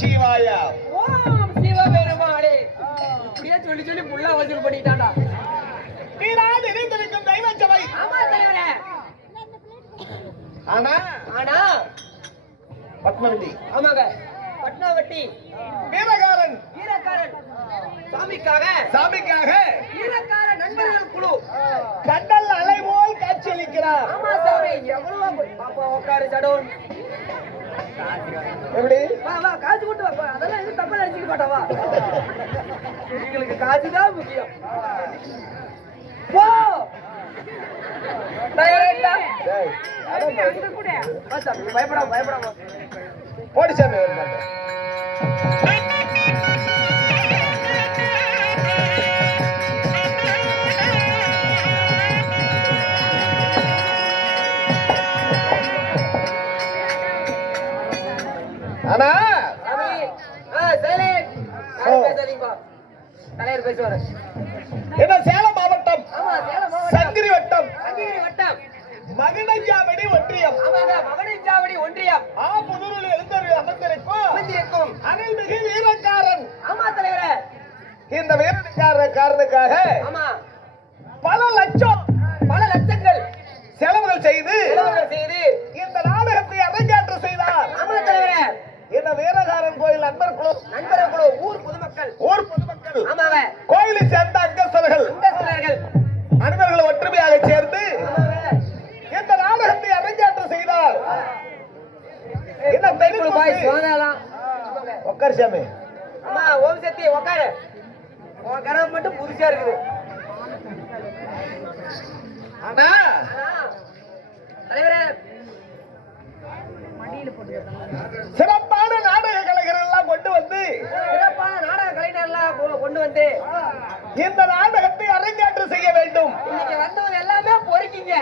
சிவாயா. ஓம் சிவபெருமானே. இப்படியே சொல்லி சொல்லி புள்ள வசூல் பண்ணிட்டான்டா. நீராது இருந்திருக்கும் தெய்வ சபை. ஆமா தலைவரே. ஆனா ஆனா பத்மவதி. ஆமாங்க. பட்னாவட்டி வீரகாரன். வீரக்காரன் சாமிக்காக வீரக்கார நண்பர்கள் குழு கடல் அலை போல் காட்சியளிக்கிறார். ஆமா சாமி. எவ்வளவு பாப்பா உட்காரு சடோன். எப்படி வா வா காசு கொண்டு வா. அதெல்லாம் எதுவும் தப்பா நினைச்சுக்க மாட்டா. வா எங்களுக்கு காசுதான் முக்கியம். போ தயாரா அங்க கூட வா சாமி. பயப்படாம போடி சாமி. ஆனா தலைவர் பேசுவாரு. என்ன சேலம் மாவட்டம் ஆமா சேலம் மாவட்டம் சங்கிரி வட்டம் மகனஞ்சாவடி ஒன்றியம். ஆமாங்க மகனஞ்சாவடி ஒன்றியம். புதூரில் அமர்ந்திருக்கும் அருள்மிகு வீரக்காரன். ஆமா தலைவரே. இந்த வீரக்காரனுக்காக ஆமா பல லட்சங்கள் செலவுகள் செய்து இந்த நாடகத்தை அரங்கேற்றம் செய்தார். ஆமா தலைவரே. இந்த வீரகாரன் கோயில் நண்பர் குழு ஊர் பொதுமக்கள் ஆமாங்க கோயிலை சேர்ந்த அங்கஸ்தர்கள் அன்பர்கள் ஒற்றுமையாக சேர்ந்து இந்த நாடகத்தை அரங்கேற்றம் செய்தார். உட்கார் சாமி. ஆமா ஓம் சக்தி உட்காரு. உன் கனவு மட்டும் புதுசா இருக்குது. ஆனா தலைவரே சிறப்பான நாடக கலைஞர்கள் எல்லாம் கொண்டு வந்து இந்த நாடகத்தை அரங்கேற்றம் செய்ய வேண்டும். இன்னைக்கு வந்தவங்க எல்லாமே பொறுக்கிங்க.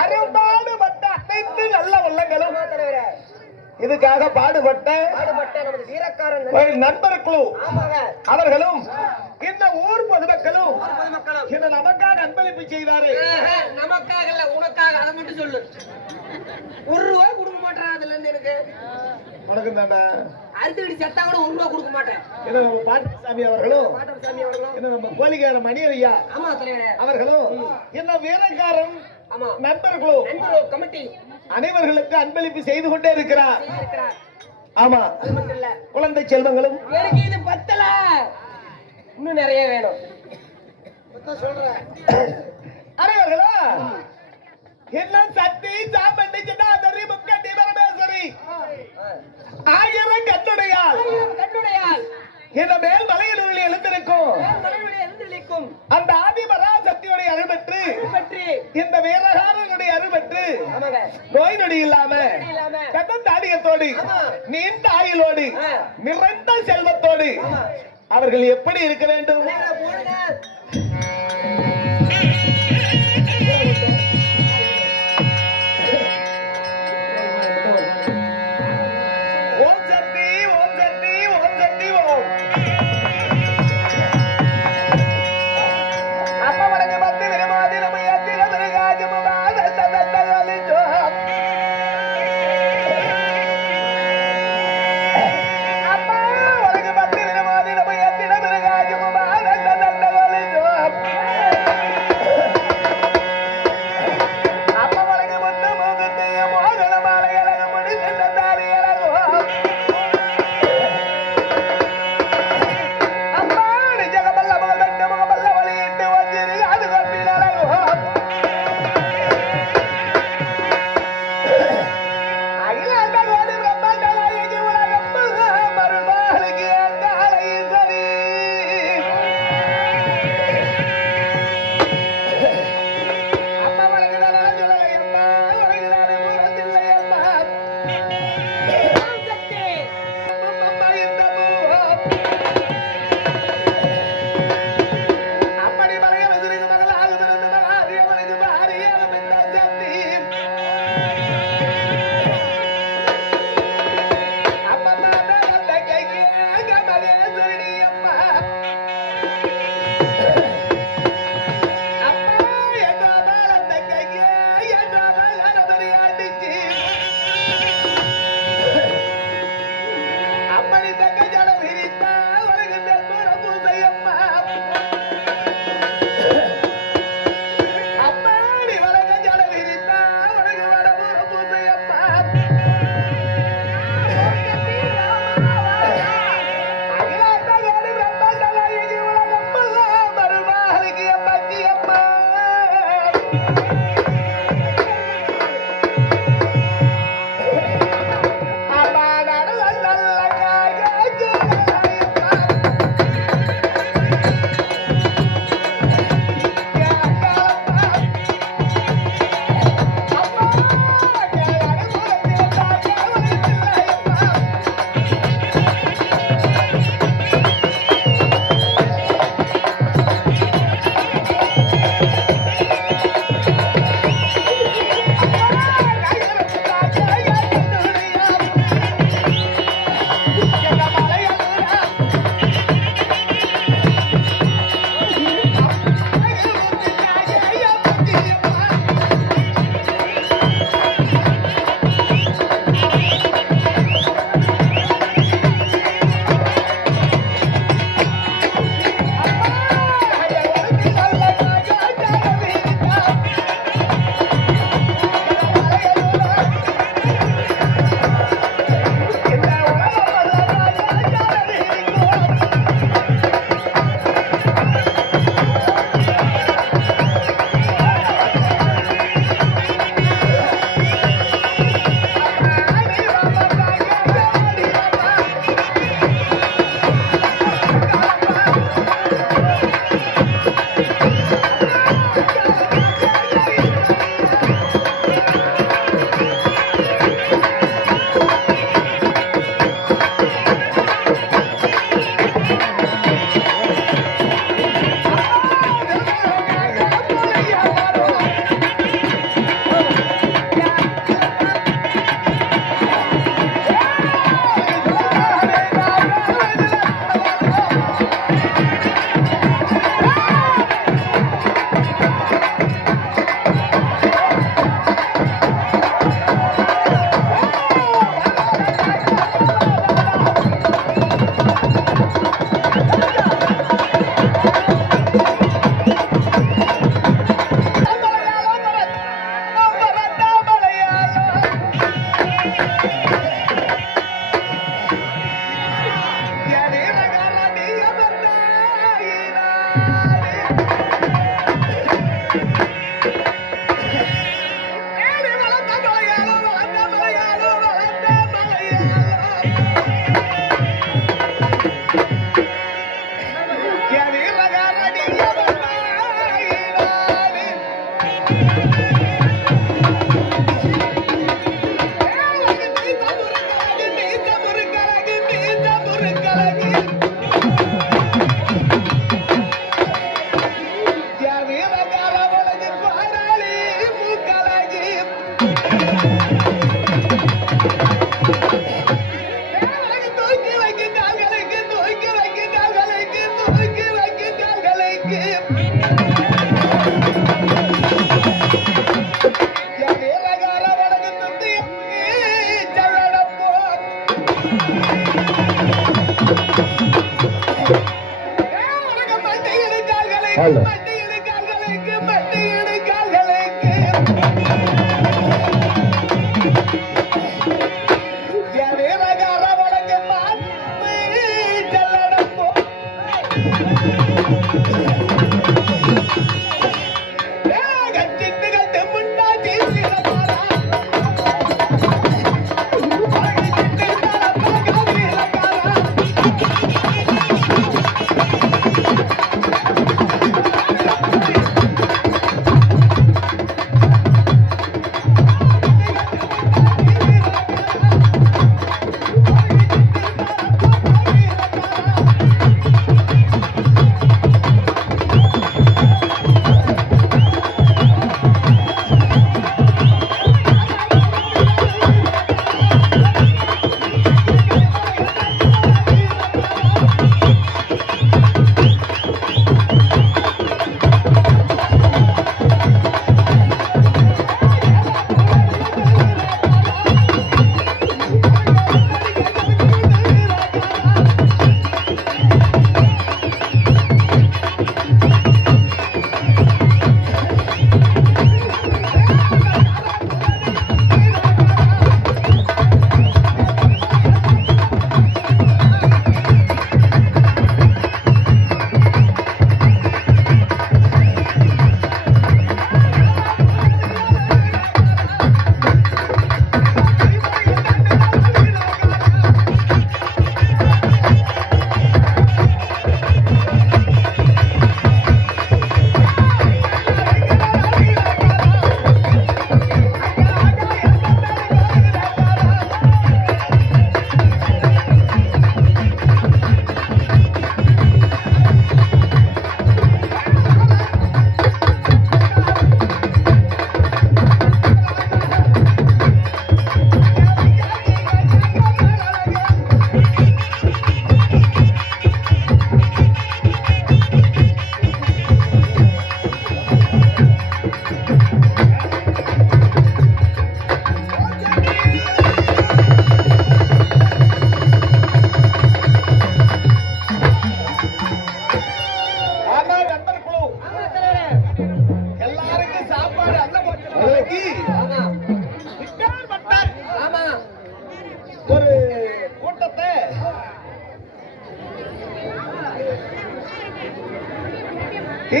அரும்பாடுபட்ட அனைத்து நல்ல உள்ளங்களும் இதுக்காக பாடுபட்ட நமது வீரக்காரன் நண்பர் குழு அவர்களும் இந்த ஊர் பொதுமக்களும் இந்த நமக்காக அன்பளிப்பு செய்தாரு. நமக்காக இல்ல உனக்காக. அதை மட்டும் சொல்லு. ஒரு ரூபாய் கொடுக்க மாட்டேன். அதுல இருந்து எனக்கு உனக்கு தாண்டா அறுத்துக்கடி செத்தா கூட ஒரு ரூபாய் கொடுக்க மாட்டேன். பாட்டசாமி அவர்களும் நம்ம கோழிக்கார மணியரையா ஆமா தலைவரே அவர்களும் இந்த வீரக்காரன் நண்பர் கமிட்டி அனைவர்களுக்கு அன்பளிப்பு செய்து கொண்டே இருக்கிறார். ஆமா அது மட்டும் இல்ல குழந்தை செல்வங்களும் எனக்கு இது பத்தல. இன்னும் நிறைய வேணும். சொல்றேன் அனைவர்களா எல்லாம் சக்தி சாம்பண்டி ஜடாதரி முக்கட்டி பரமேஸ்வரி ஆயிரம் கண்ணுடையால் இந்த மேல் மலையில் எழுந்திருக்கும் அந்த ஆதிபரா சக்தியுடைய அருள் பெற்று இந்த வீரகாரனுடைய அருள் பெற்று நோய் நொடி இல்லாம தாடியத்தோடு நீண்ட ஆயுளோடு நிறைந்த செல்வத்தோடு அவர்கள் எப்படி இருக்க வேண்டும்?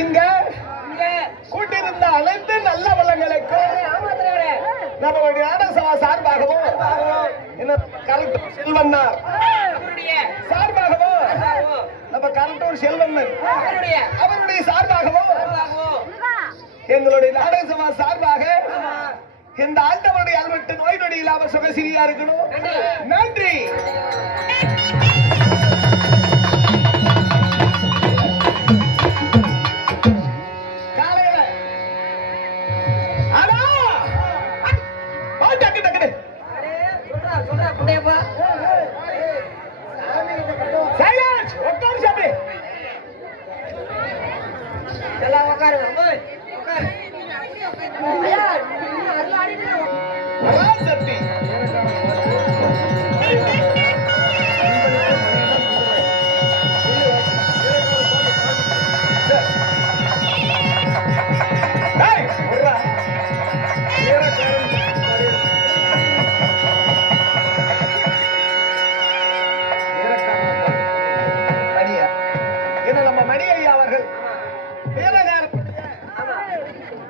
இங்க கூட்டியிருந்த அனைத்து நல்ல வளங்களுக்கும் நம்மளுடைய நாடகசபா சார்பாகவும் கலெக்டர் செல்வண்ணார் சார்பாகவும் நம்ம கலெக்டர் செல்வண்ணன் அவருடைய சார்பாகவும் எங்களுடைய நாடகசபா சார்பாக இந்த ஆண்டவருடைய அல்வெட்டு நோய் நொடி இல்லாம சுகசிரியா இருக்கணும். நன்றி.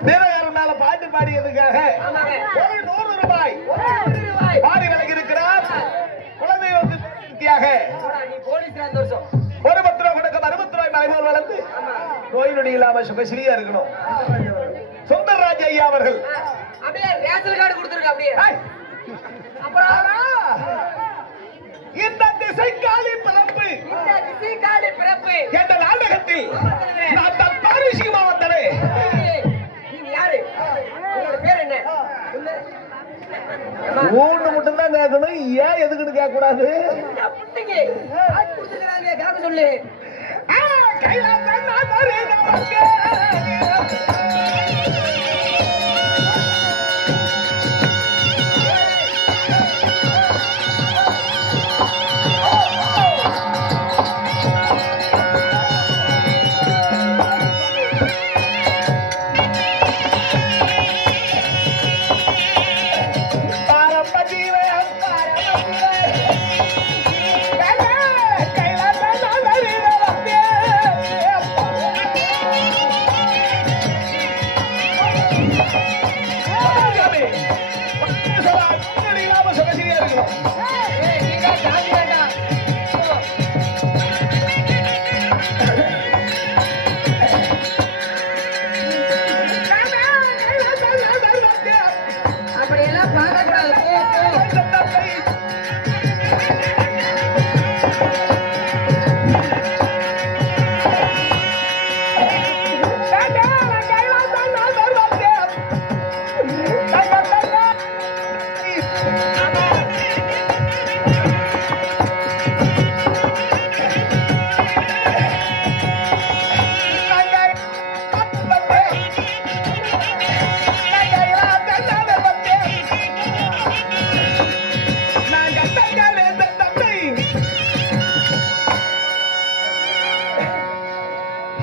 வீரகாரன் மேல பாட்டு பாடியதுக்காக 100 ரூபாய் பாடி விலகியிருக்கிறார். குலதெய்வத்திற்காக ஒரு 10 ரூபாய் கொடுக்க 60 ரூபாய் மலைபோல் வளர்ந்து நோய் நொடி இல்லாம சுகசிரியா இருக்கணும். சுந்தரராஜ் ஐயா அவர்கள் அப்படியே ரேஷன் கார்டு கொடுத்துருக்க அப்படியே. இந்த திசைக்காலி பிறப்பு என்ற நாடகத்தில் நான் தப்பான விஷயமா வந்தேன். ஊன்னு மட்டும் தான் கேட்கணும், ஏன் எதுக்குன்னு கேட்க கூடாது. சொல்லு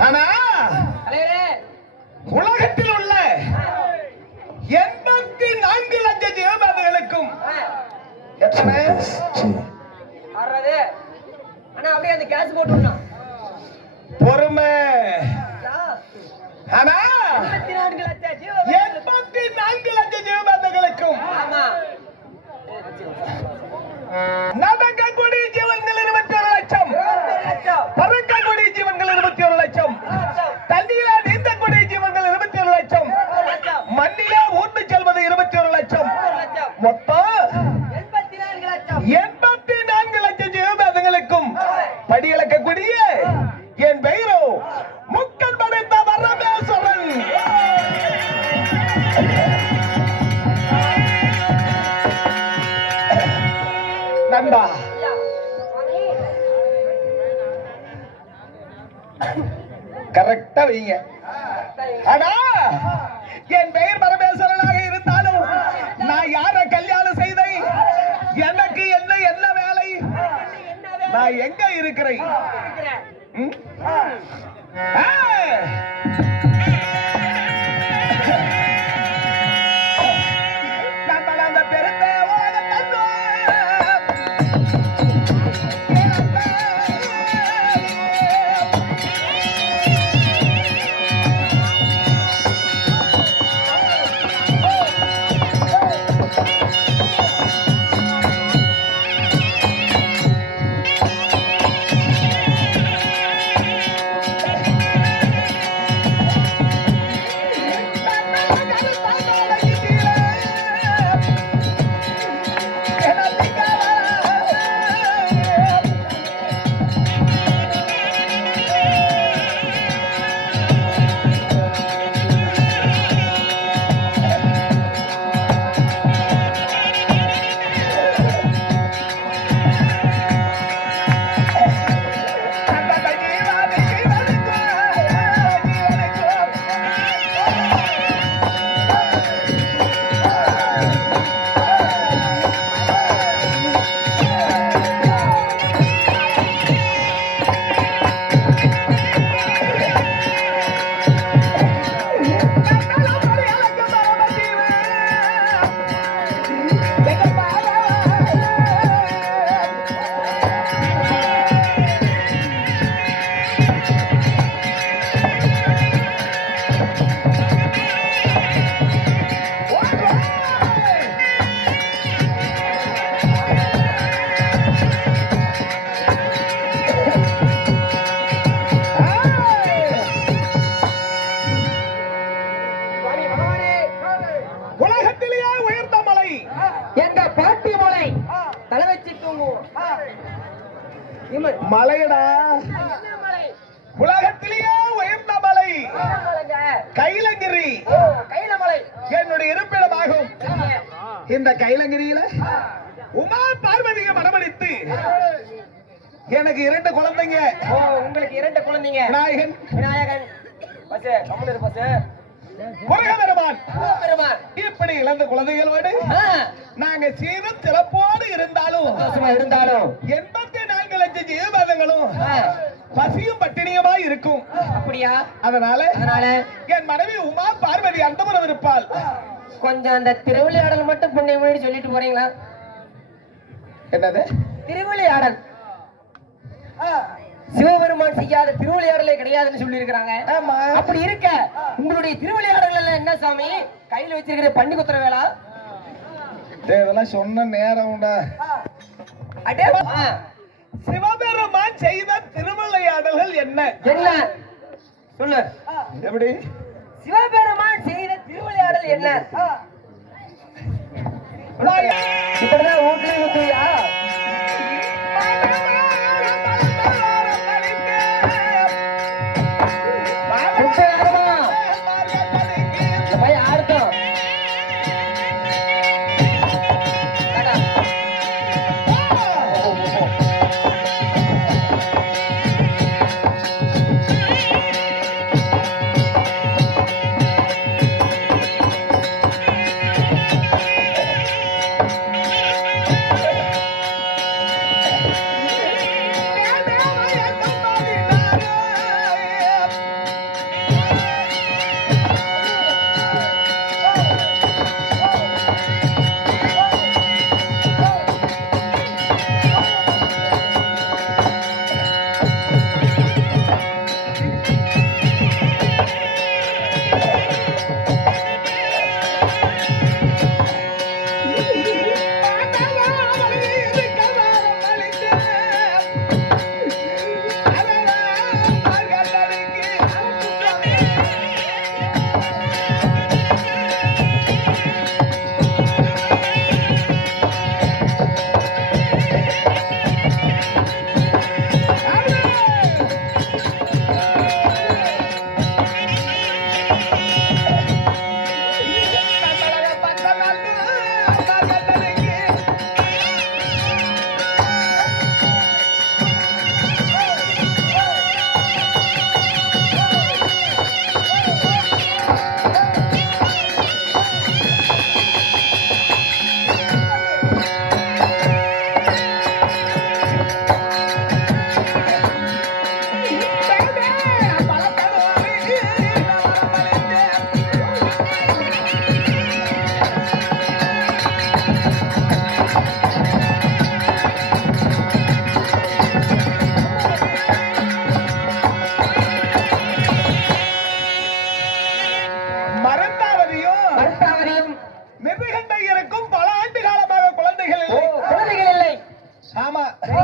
ஆனா தலைவரே உலகத்தில் உள்ள 84 லட்சம் ஜீவபாதைகளுக்கும் எத்தனை ஆறது அண்ணா அப்படியே அந்த கேஸ் போட்டுடணும் பொறுமை ஆனா 24 லட்சம் 84 லட்சம் ஜீவபாதைகளுக்கும் ஆமா நடக்கக்கூடிய ஜீவன்கள் 21 லட்சம் பறக்கக்கூடிய ஜீவன்கள் 21 லட்சம் தண்ணியில நீந்தக்கூடிய ஜீவன்கள் 21 லட்சம் மண்ணிலே ஊர்ந்து செல்வது 21 லட்சம் மொத்தம் 84 லட்சம் ஜீவபாதங்களுக்கும் படியளக்கக்கூடிய என் பெயரோ முக்கன் படைத்த வரமேஸ்வரன். நண்பா கரெக்டா வைங்க. ஆனா என் பெயர் பரமேஸ்வரனாக இருந்தாலும் நான் யார கல்யாணம் செய்தை, எனக்கு என்ன என்ன வேலை, நான் எங்க இருக்கிறேன்? ம்? ஆ! நம்ம அந்த பெருத்த உலகத்தன்னோ உலகத்திலேயே உயர்ந்த மலை எங்க பாட்டி மலை தலை வச்சு தூங்குவோம் மலையடா. உலகத்திலேயே உயர்ந்த மலை கைலங்கிரி கைலமலை என்னுடைய இருப்பிடமாகும். இந்த கைலங்கிரியில உமா பார்வதியை மணமடித்து எனக்கு 2 குழந்தைங்க. உங்களுக்கு 2 குழந்தைங்க. விநாயகன் விநாயகன் பஸ் கம்முனு பஸ் முருகபெருமான் பெருமான் இப்படி இழந்த குழந்தைகளோடு நாங்க சீரும் சிறப்போடு இருந்தாலும் 84 லட்சம் ஜீவபாதங்களும் பசியும் பட்டினியுமாய் இருக்கும். அப்படியா? அதனால என் மனைவி உமா பார்வதி அந்தபுரம் இருப்பாள். கொஞ்சம் அந்த திருவிளையாடல் மட்டும் புண்ணியம் சொல்லிட்டு போறீங்களா? என்னது திருவிளையாடல்? சிவபெருமான் செய்யாத திருவிளையாடலே கிடையாதுன்னு சொல்லி இருக்காங்க. அப்படி இருக்க உங்களுடைய திருவிளையாடல் எல்லாம் என்ன சாமி? கையில வச்சிருக்கிற பண்ணி குத்துற வேளா? இதெல்லாம் சொன்ன நேரம் உண்டா? சிவபெருமான் செய்த திருவிளையாடல்கள் என்ன என்ன சொல்லு. எப்படி சிவபெருமான் செய்த திருவிளையாடல் என்ன? இப்படிதான் ஊட்டி ஊத்துவியா?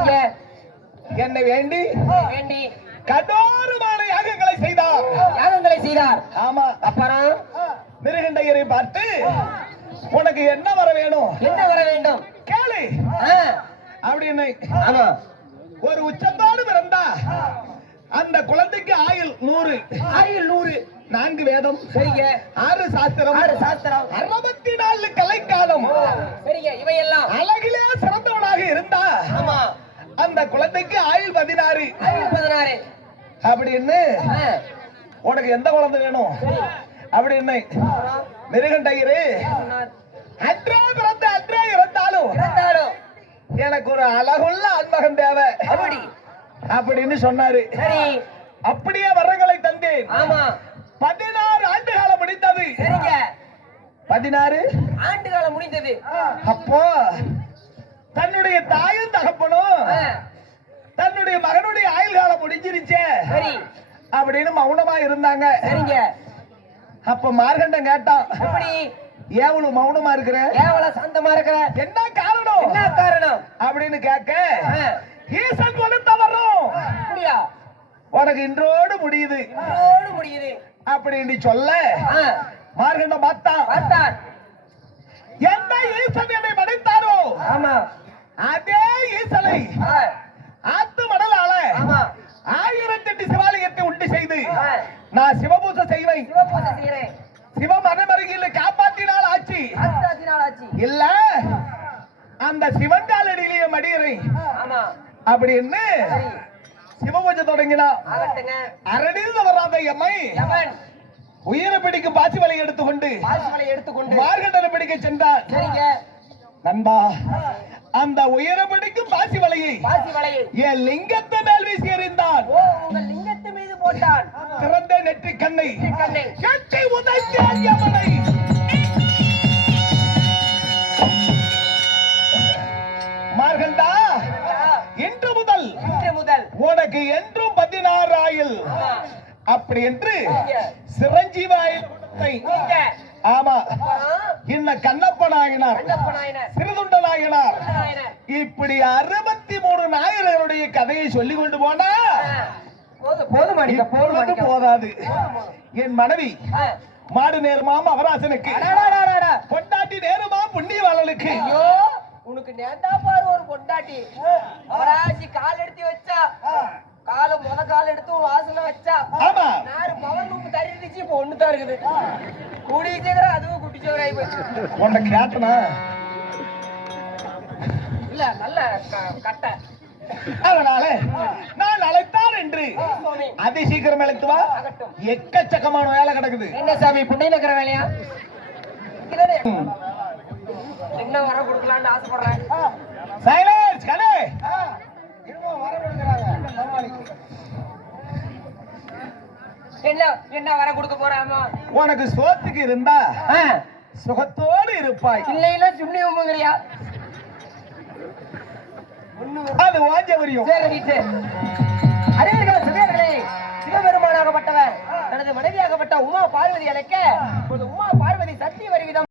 சரிங்க. என்னை வேண்டி வேண்டி கடோரமான யாகங்களை செய்தார். யாகங்களை செய்தார். ஆமா. அப்புறம் மிருகண்டையரை பார்த்து உனக்கு என்ன வர வேணும், என்ன வர வேண்டும் கேளு ஆ, அப்படின்னு. ஆமா. ஒரு உச்சத்தோடு பிறந்தா அந்த குழந்தைக்கு ஆயுள் 100. ஆயுள் 100. 4 வேதம், சரிங்க. 6 சாஸ்திரம், 6 சாஸ்திரம், 64 கலைக்காலம். சரிங்க. இவையெல்லாம் அழகிலே சிறந்தவனாக இருந்தா ஆமா. அந்த குழந்தைக்கு ஆயுள் 16. ஆயுள் 16. அப்படின்னு. ஆ, உனக்கு எந்த குழந்தை வேணும் அப்படின்னு மிருகண்டையரு சொன்னார். அன்றே பிறந்த அன்றே இறந்தாலும் இருந்தாலும் எனக்கு ஒரு அழகுள்ள ஆண்மகன் தேவை அப்படி அப்படின்னு சொன்னாரு. சரி. அப்படியே வரங்களை தந்தேன். ஆமா. 16 ஆண்டு காலம் முடிந்தது. சரிங்க. 16 ஆண்டு காலம் முடிந்தது. அப்போ தன்னுடைய தாயும் தகப்பனும் ஆ, தன்னுடைய மகனுடைய ஆயுள் காலம் முடிஞ்சிருச்சே சரி. அப்படின்னு மௌனமா இருந்தாங்க. சரிங்க. அப்ப மார்கண்டன் கேட்டான், எப்படி ஏவளு மௌனமா இருக்கிற, ஏவல சாந்தமா இருக்கிற, என்ன காரணம் என்ன காரணம் அப்படின்னு கேட்க, ஆ, ஈசன் கொடுத்த வரும் அப்படியா உனக்கு இன்றோடு முடியுது இதோடு முடியுது அப்படின்னு சொல்ல ஆ, மார்கண்டம் பார்த்தான். பார்த்தான். எந்த ஈசன் என்னை படைத்தாரோ ஆமா. அதே ஈசனை ஆ, ஆத்து மணலால ஆமா. 1008 சிவாலயத்தை உண்டு செய்து ஆ, நான் சிவபூஜை செய்வேன். சிவபூஜை செய்யறேன். சிவமரமருகில் காப்பாற்றினால் ஆச்சு அத்தாச்சி நாள் ஆச்சு. இல்ல அந்த சிவன் காலடியிலேயே மடியறேன் ஆமா. அப்படின்னு சரி. சிவபூஜை தொடங்கினா. ஆகட்டுங்க. அரடிந்து வராத எம்மை யமன் உயிரை பிடிக்கும் பாசி வலை எடுத்துக்கொண்டு பாசுகளை எடுத்துக்கொண்டு மார்கண்டனை பிடிக்க சென்றார். சரிங்க. நண்பா, அந்த உயிரை பிடிக்கும் பாசி வலையை பாசி வலையை என் லிங்கத்தை மேல் வீசி எறிந்தான். ஓ உங்கள் லிங்கத்து மீது போட்டான். திறந்த நெற்றி கண்ணை கண்ணை கட்டி உதைத்தான் யமனை. மார்கண்டா, இன்று முதல் இன்று முதல் உனக்கு என்றும் 16 ஆயுள் ஆமா. அப்படி என்று சரிங்க. சிரஞ்சீவ ஆயுள் கொடுத்தை. நீங்க ஆமா. அப்புறம் இன்ன கண்ணப்பனாகினார், கண்ணப்ப நாயனர், சிறுதுண்டனாகினார். நாயனர். இப்படி 63 நாயகர்களுடைய கதையை சொல்லிக் கொண்டு போனா போதும் போதும் அடிக்க போதும் இப்பொழுது அடிக்க போதாது. என் மனைவி ஆ. மாடு நேருமாம் அவராசனுக்கு, அடடடடடட. பொண்டாட்டி நேருமாம் புண்ணியவாளனுக்கு. ஐயோ உனக்கு நேர்ந்தா பாரு ஒரு பொண்டாட்டி. அவராசி கால் எடுத்து வச்சா காலை முத கால் எடுத்து வாசல வச்சா ஆமா. நாரு பவன் நூப்பு தரிடுச்சு. இப்ப ஒண்ணுதான் இருக்குது. கூடிய சீக்கிரம் அதுவும் குட்டிச்சோறு ஆகி போச்சு. உன்னை கேட்டனா இல்ல நல்ல கட்டை. அதனால நான் அழைத்தார் என்று சுவாமி அதி சீக்கிரம் அழைத்து வா. ஆகட்டும். எக்கச்சக்கமான வேலை கிடக்குது. என்ன சாமி புண்ணிய நக்கிற வேலையா? இதுதானே. என்ன வர கொடுக்கலான்னு ஆசைப்படுறேன். சைலன்ஸ் கலே. என்ன என்ன வர கொடுக்க போறாமா? உனக்கு சோத்துக்கு இருந்தா சுகத்தோடு இருப்பாய். இல்லைன்னா சுண்ணி உமுங்கிறியா? அது வாஞ்ச வரியும். சரி வீட்டு அறிவர்களே சிவபெருமானாகப்பட்டவர் தனது மனைவியாகப்பட்ட உமா பார்வதி அழைக்க உமா